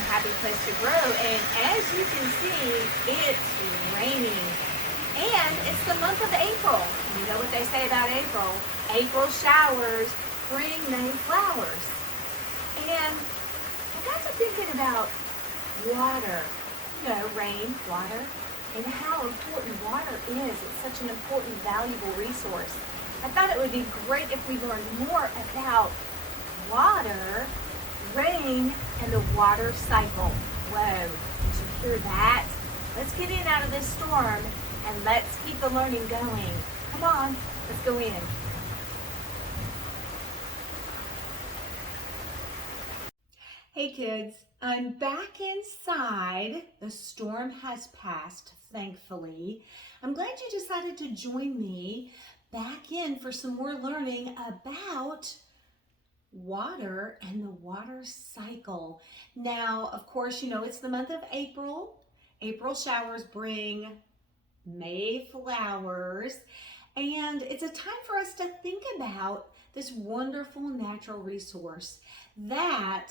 a happy place to grow. And as you can see, it's raining. And it's the month of April. You know what they say about April? April showers bring May flowers. And I got to thinking about water. You know, rain, water, and how important water is. It's such an important, valuable resource. I thought it would be great if we learned more about water, rain, and the water cycle. Whoa, did you hear that? Let's get in out of this storm and let's keep the learning going. Come on, let's go in. Hey kids, I'm back inside. The storm has passed, thankfully. I'm glad you decided to join me back in for some more learning about water and the water cycle. Now, of course, you know it's the month of April. April showers bring May flowers, and it's a time for us to think about this wonderful natural resource that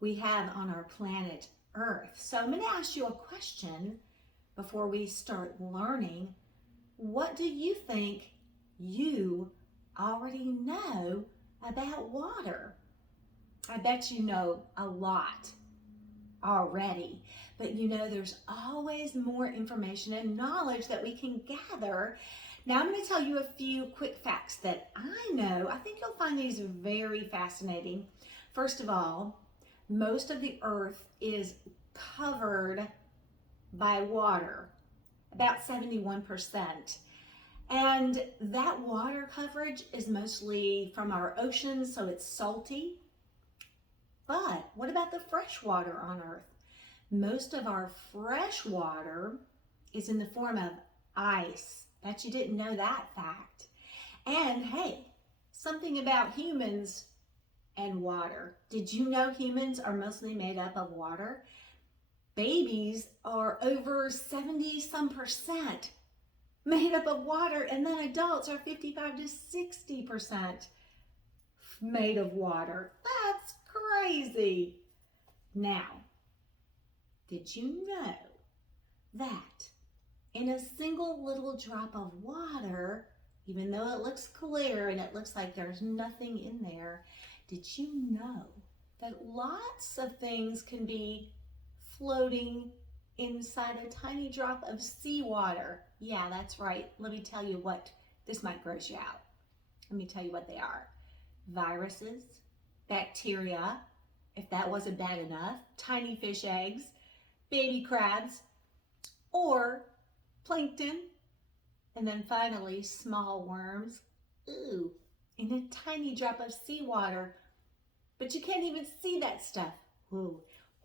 we have on our planet Earth. So I'm going to ask you a question before we start learning. What do you think you already know about water? I bet you know a lot already, but you know there's always more information and knowledge that we can gather. Now I'm going to tell you a few quick facts that I know. I think you'll find these very fascinating. First of all, most of the earth is covered by water, about 71%. And that water coverage is mostly from our oceans, so it's salty. But what about the fresh water on Earth? Most of our fresh water is in the form of ice. Bet you didn't know that fact. And hey, something about humans and water. Did you know humans are mostly made up of water? Babies are over 70% made up of water, and then adults are 55 to 60% made of water. That's crazy. Now, did you know that in a single little drop of water, even though it looks clear and it looks like there's nothing in there, did you know that lots of things can be floating inside a tiny drop of seawater? Yeah, that's right. Let me tell you what, this might gross you out. Let me tell you what they are. Viruses, bacteria, if that wasn't bad enough, tiny fish eggs, baby crabs, or plankton, and then finally small worms. Ooh, in a tiny drop of seawater. But you can't even see that stuff. Ooh,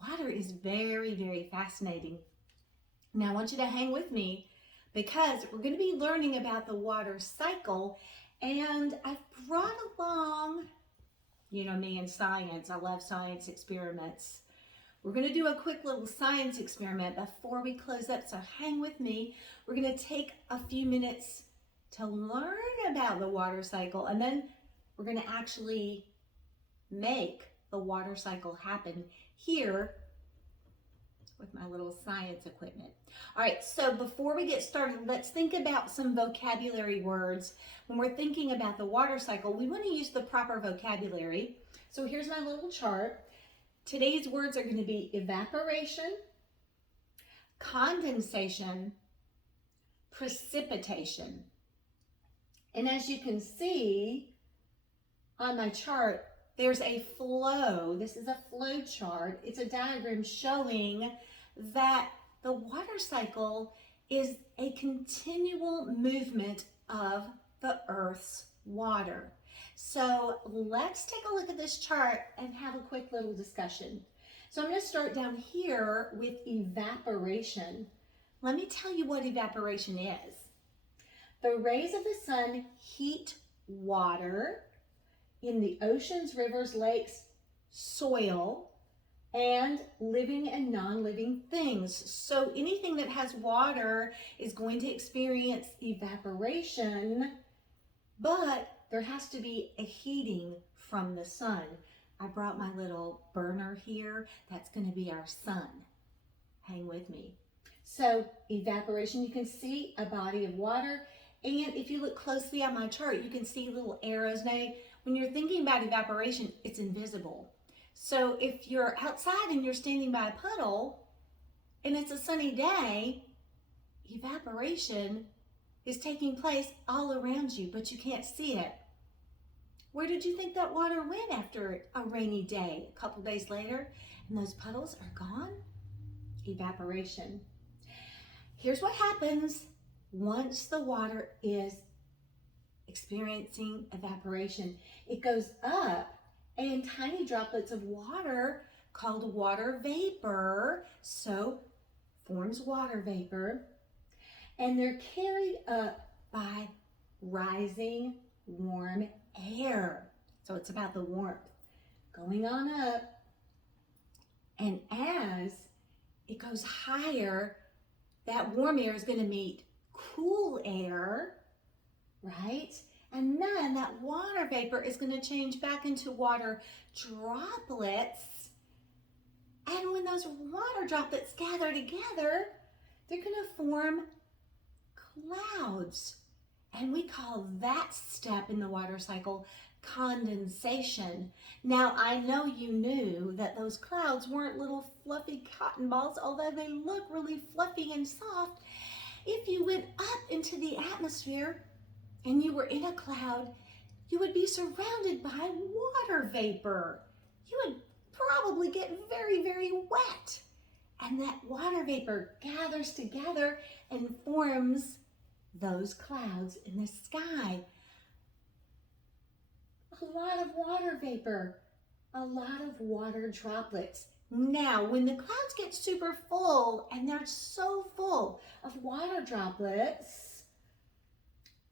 water is very, very fascinating. Now I want you to hang with me because we're going to be learning about the water cycle, and I've brought along, you know me and science, I love science experiments. We're going to do a quick little science experiment before we close up, so hang with me. We're going to take a few minutes to learn about the water cycle, and then we're going to actually make the water cycle happen here with my little science equipment. All right, so before we get started, let's think about some vocabulary words. When we're thinking about the water cycle, we want to use the proper vocabulary. So here's my little chart. Today's words are going to be evaporation, condensation, precipitation. And as you can see on my chart, there's a flow. This is a flow chart. It's a diagram showing that the water cycle is a continual movement of the Earth's water. So let's take a look at this chart and have a quick little discussion. So I'm going to start down here with evaporation. Let me tell you what evaporation is. The rays of the sun heat water in the oceans, rivers, lakes, soil, and living and non-living things. So anything that has water is going to experience evaporation, but there has to be a heating from the sun. I brought my little burner here. That's going to be our sun. Hang with me. So evaporation, you can see a body of water. And if you look closely on my chart, you can see little arrows. Now, when you're thinking about evaporation, it's invisible. So if you're outside and you're standing by a puddle and it's a sunny day, evaporation is taking place all around you, but you can't see it. Where did you think that water went after a rainy day? A couple days later, and those puddles are gone? Evaporation. Here's what happens once the water is experiencing evaporation. It goes up, and tiny droplets of water called water vapor, so forms water vapor, and they're carried up by rising warm air. So it's about the warmth going on up, and as it goes higher, that warm air is going to meet cool air, right? And then that water vapor is going to change back into water droplets. And when those water droplets gather together, they're going to form clouds. And we call that step in the water cycle condensation. Now, I know you knew that those clouds weren't little fluffy cotton balls, although they look really fluffy and soft. If you went up into the atmosphere and you were in a cloud, you would be surrounded by water vapor. You would probably get very, very wet. And that water vapor gathers together and forms those clouds in the sky. A lot of water vapor, a lot of water droplets. Now, when the clouds get super full, and they're so full of water droplets,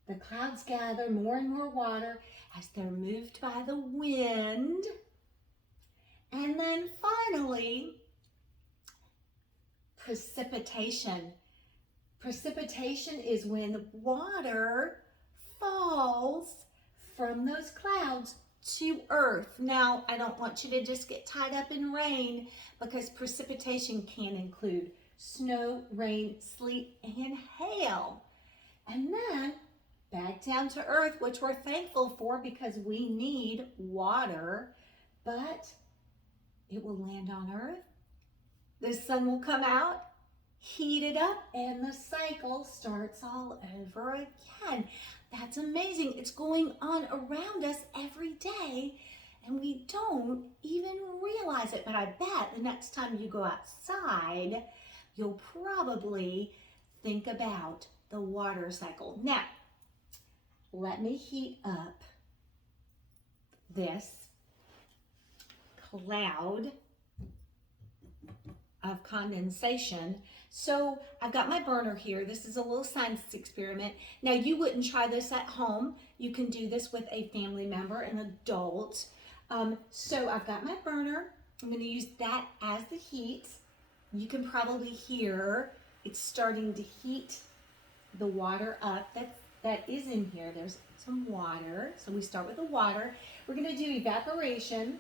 the clouds gather more and more water as they're moved by the wind. And then finally, precipitation. Precipitation is when the water falls from those clouds to earth. Now, I don't want you to just get tied up in rain, because precipitation can include snow, rain, sleet, and hail. And then back down to earth, which we're thankful for because we need water, but it will land on earth. The sun will come out, heat it up, and the cycle starts all over again. That's amazing. It's going on around us every day, and we don't even realize it. But I bet the next time you go outside, you'll probably think about the water cycle. Now, let me heat up this cloud of condensation. So I've got my burner here. This is a little science experiment. Now, you wouldn't try this at home. You can do this with a family member, an adult. So I've got my burner. I'm going to use that as the heat. You can probably hear it's starting to heat the water up. That is in here. There's some water. So we start with the water. We're going to do evaporation.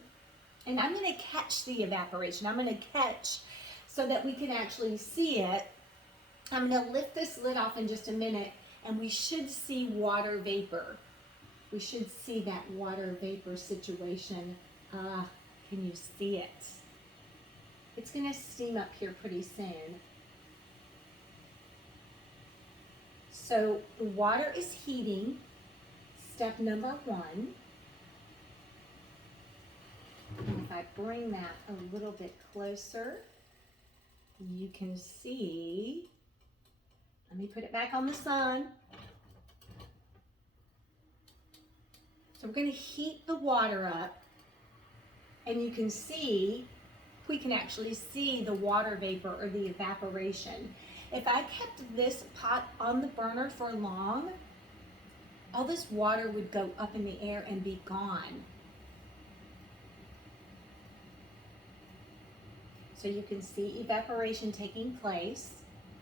And I'm going to catch the evaporation. I'm going to catch so that we can actually see it. I'm going to lift this lid off in just a minute, and we should see water vapor. We should see that water vapor situation. Can you see it? It's going to steam up here pretty soon. So the water is heating. Step number 1. And if I bring that a little bit closer, you can see, let me put it back on the sun. So we're going to heat the water up, and you can see, we can actually see the water vapor or the evaporation. If I kept this pot on the burner for long, all this water would go up in the air and be gone. So you can see evaporation taking place.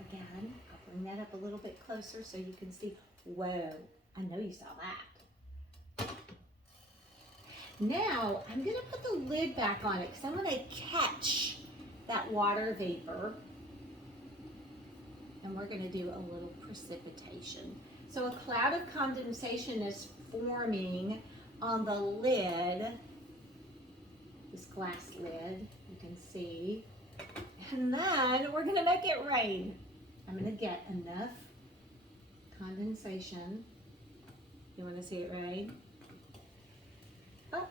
Again, I'll bring that up a little bit closer so you can see. Whoa, I know you saw that. Now I'm going to put the lid back on it because I'm going to catch that water vapor. And we're going to do a little precipitation. So a cloud of condensation is forming on the lid, this glass lid, you can see. And then we're going to make it rain. I'm going to get enough condensation. You want to see it rain? Oh.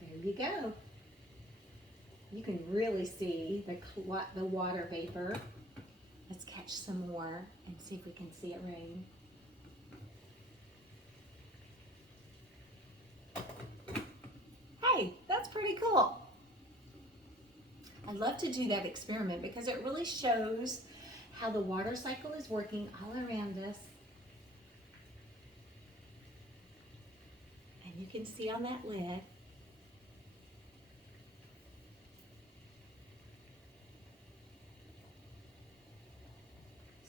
There you go. You can really see the water vapor. Let's catch some more and see if we can see it rain. Hey, that's pretty cool. I love to do that experiment because it really shows how the water cycle is working all around us. And you can see on that lid,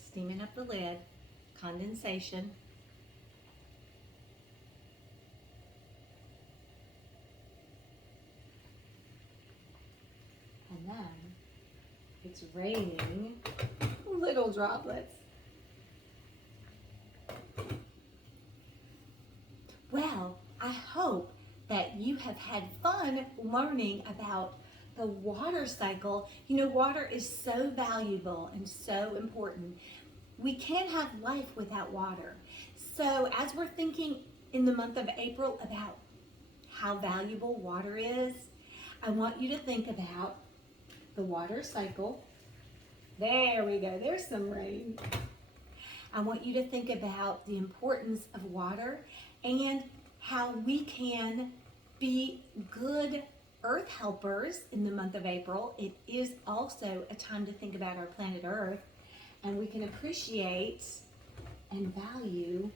steaming up the lid, condensation. And then it's raining little droplets. Well, I hope that you have had fun learning about the water cycle. You know, water is so valuable and so important. We can't have life without water. So as we're thinking in the month of April about how valuable water is, I want you to think about the water cycle. There we go, there's some rain. I want you to think about the importance of water and how we can be good earth helpers in the month of April. It is also a time to think about our planet Earth, and we can appreciate and value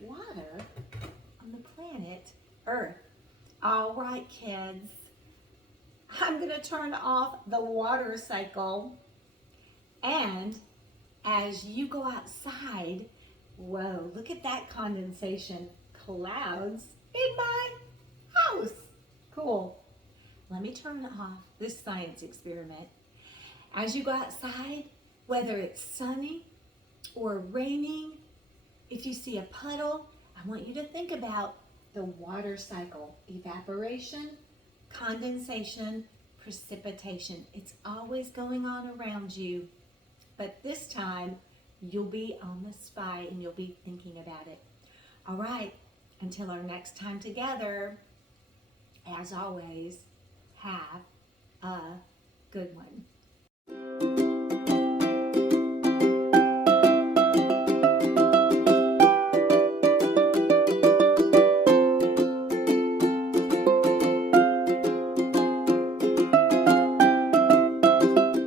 water on the planet Earth. All right, kids, I'm going to turn off the water cycle, and as you go outside, whoa, look at that condensation. Clouds in my house. Cool. Let me turn off this science experiment. As you go outside, whether it's sunny or raining, if you see a puddle, I want you to think about the water cycle. Evaporation, condensation, precipitation. It's always going on around you. But this time, you'll be on the spot and you'll be thinking about it. All right, until our next time together, as always, have a good one.